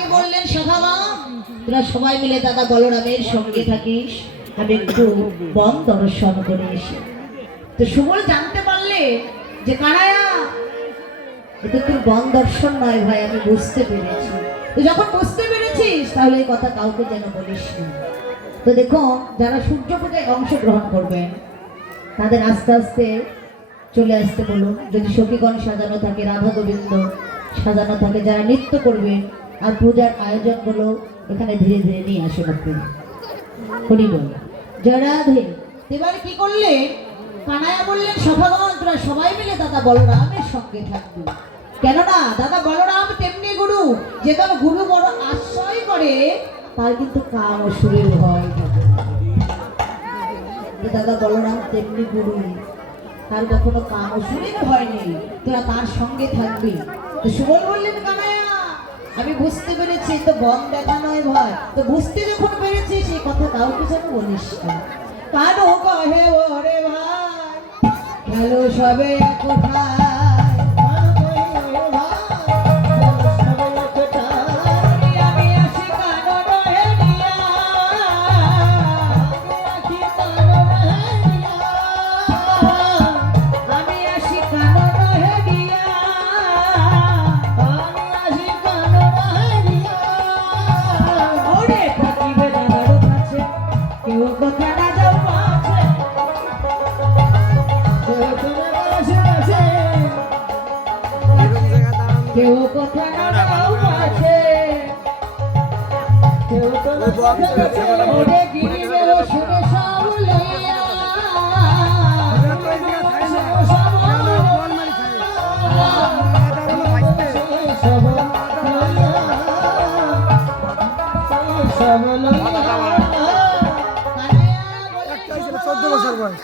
সুভদ্রাকে বললেন সখাগণ তোরা সবাই মিলে দাদা বলরামের সঙ্গে থাকিস। আমি একটু বন দর্শন করে এসে তো সুবল জানতে পারলে যে কানায়া এটা তোর বন দর্শন নয় ভাই, আমি বুঝতে পেরেছি। তুই যখন বুঝতে পেরেছিস, তাহলে এই কথা কাউকে যেন বলিস না। তো দেখো, যারা সূর্য পূজায় অংশগ্রহণ করবেন, তাদের আস্তে আস্তে চলে আসতে বলুন। যদি সখীগণ সাজানো থাকে রাধা গোবিন্দ সাজানো থাকে, যারা নৃত্য করবেন আর পূজার আয়োজনগুলো এখানে ধীরে ধীরে নিয়ে আসুন আপনি। হরি বল। জয় রাধে। এবার কি করলে কানায়া বললেন সভাগণ তোরা সবাই মিলে দাদা বলরামের সঙ্গে থাকবি। কেননা দাদা বলরাম তেমনি গুরু, যে তার গুরু বড় আশ্রয় করে, তার কিন্তু কাম অসুরের ভয় থাকে। দাদা বলরাম তেমনি গুরু, তার কখনো কাম অসুরের ভয় নেই তোরা তার সঙ্গে থাকবি। তো সুবল বললেন কানায়া আমি বুঝতে পেরেছি, তো বন দেখা নয় ভয়। তো বুঝতে যখন পেরেছি, সেই কথা কাউকে যেন বলিস না। কানো কহে, ওরে ভাই সবে কোথায় কেউ কথা না। চোদ্দ বছর বয়স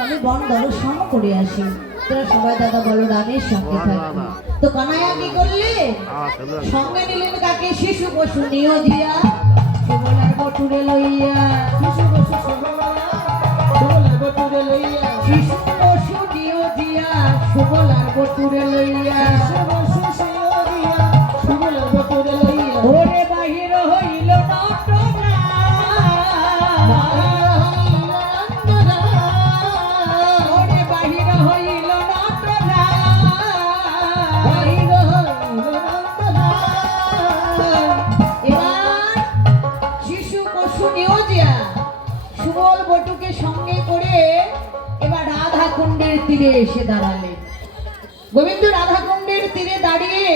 আমি বন দর্শন করে আসি তোরা সবাই দাদা বলো রামের সঙ্গে থাকবে তো কানাইয়া কি করলে? সঙ্গে নিলেন কাকে? শিশু পশু নিয়ে দিয়া। কেবলার বটুরে লইয়া। শিশু পশু সুবলার বটুরে লইয়া। শিশু পশু নিয়ে দিয়া। সুবলার বটুরে লইয়া। সুবলার তীরে এসে দাঁড়ালে। গোবিন্দ রাধা কুণ্ডের তীরে দাঁড়িয়ে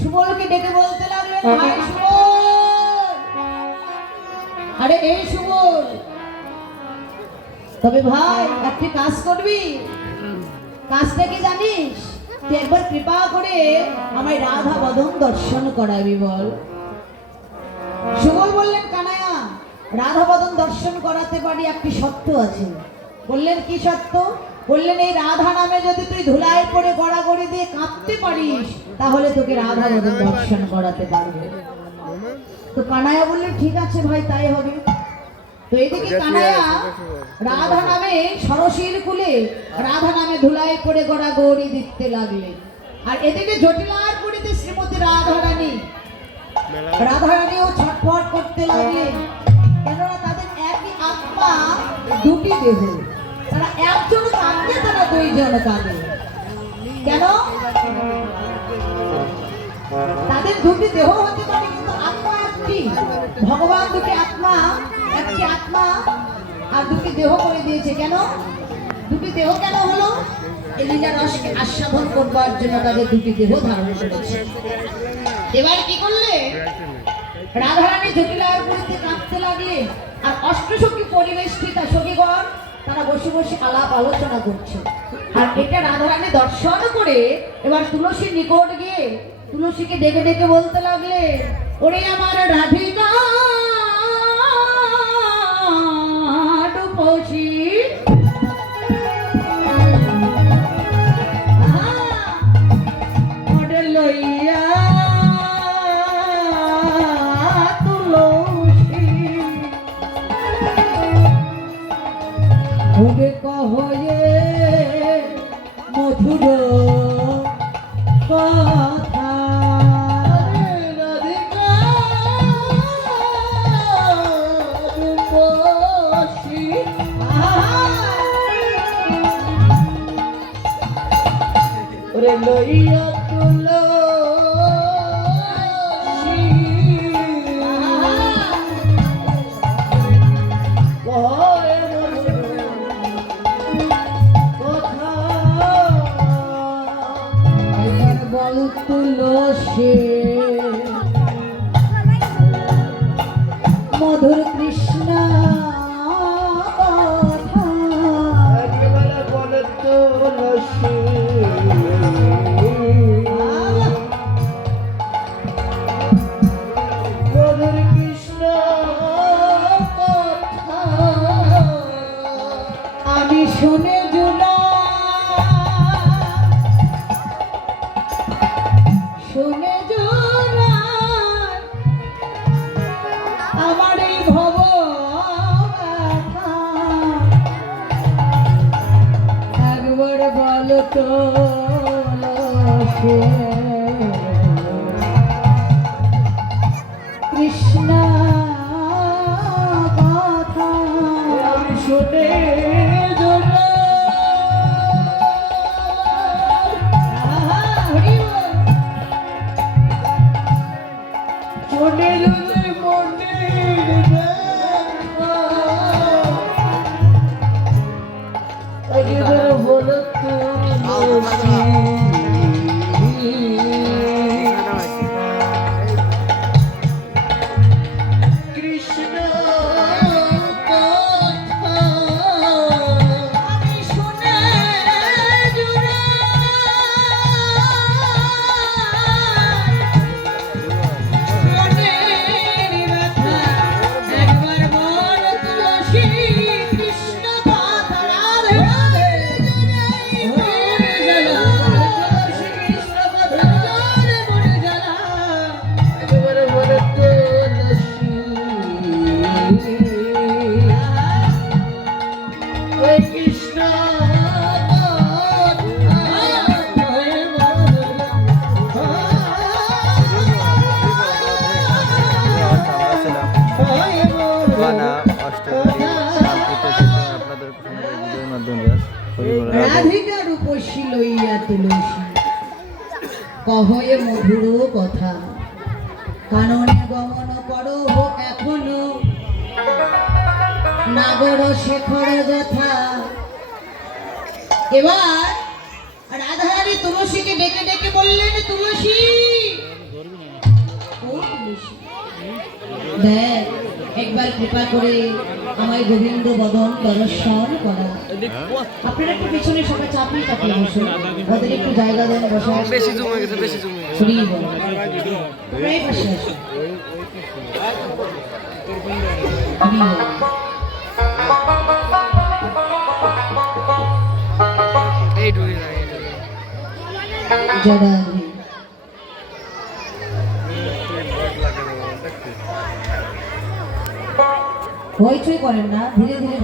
সুবলকে ডেকে বলতে লাগলেন ভাই সুবল! আরে এই সুবল! তবে ভাই একটি কাজ করবি? কাজটা কি জানিস? তুই একবার কৃপা করে আমায় রাধা বদন দর্শন করাবি বল। সুবল বললেন কানায়া রাধা বদন দর্শন করাতে পারি একটি সত্য আছে। বললেন কি সত্য বললেন এই রাধা নামে যদি তুই ধুলায় পড়ে গড়াগড়ি দিয়ে কাঁদতে পারিস তাহলে তোকে রাধা বদন দর্শন করাতে পারবে। তো কানায়া বললেন ঠিক আছে ভাই তাই হবে। তো এদিকে কানায়া রাধা নামে সরসীর কুলে রাধা নামে ধুলায় পড়ে গড়া গৌরী দিতে লাগলেন। আর এদিকে জটিলার পুরীতে শ্রীমতী রাধা রানী রাধা রানীও ছটফট করতে লাগলেন। কেননা তাদের একই আত্মা দুটি দেহ। তারা একজন কাঁদলে তারা দুইজন কাঁদে কেন? তাদের দুটি দেহ হতে পারে, কিন্তু আত্মা একটি। ভগবান দুটি আত্মা, একটি আত্মা, আর দুটি দেহ করে দিয়েছে। কেন? দুটি দেহ কেন হলো? এলিজা রসকে আস্বাদন করবার জন্য তাদের দুটি দেহ ধারণ করেছে। এবার কি করলে? রাধারানী জটিলার পুরীতে কাঁদতে লাগলে, আর অষ্টসখী পরিবেষ্টিতা সখীগণ তারা বসে বসে আলাপ আলোচনা করছে। আর এটা রাধারানী দর্শন করে এবার তুলসীর নিকট গিয়ে তুলসীকে দেখে দেখে বলতে লাগলে ওরে আমার রাধিকা ভুবে কহয়ে মধুর কথা। রাধিকা বসি। ওরে লইয়া তুলো বল তুলসী মধুর কৃষ্ণ কথা। কৃষ্ণ কথা শুনে তুলসী কহয়ে মধুর কথা। কাননে গমন করো এখনও। নাগর শেখর যথা। এবার রাধারানী তুলসীকে ডেকে ডেকে বললেন তুলসী? দেখ, একবার কৃপা করে আমায় গোবিন্দ বদন দর্শন করা। আপনারা একটু পিছনে সবাই চাপিয়ে চাপিয়ে বসুন। ওদের একটু জায়গা দেন বসে বেশি জমে গেছে বেশি জমে গেছে। এই পাশে আসুন হরি বল। জড়াধি হইচই করেন না ধীরে ধীরে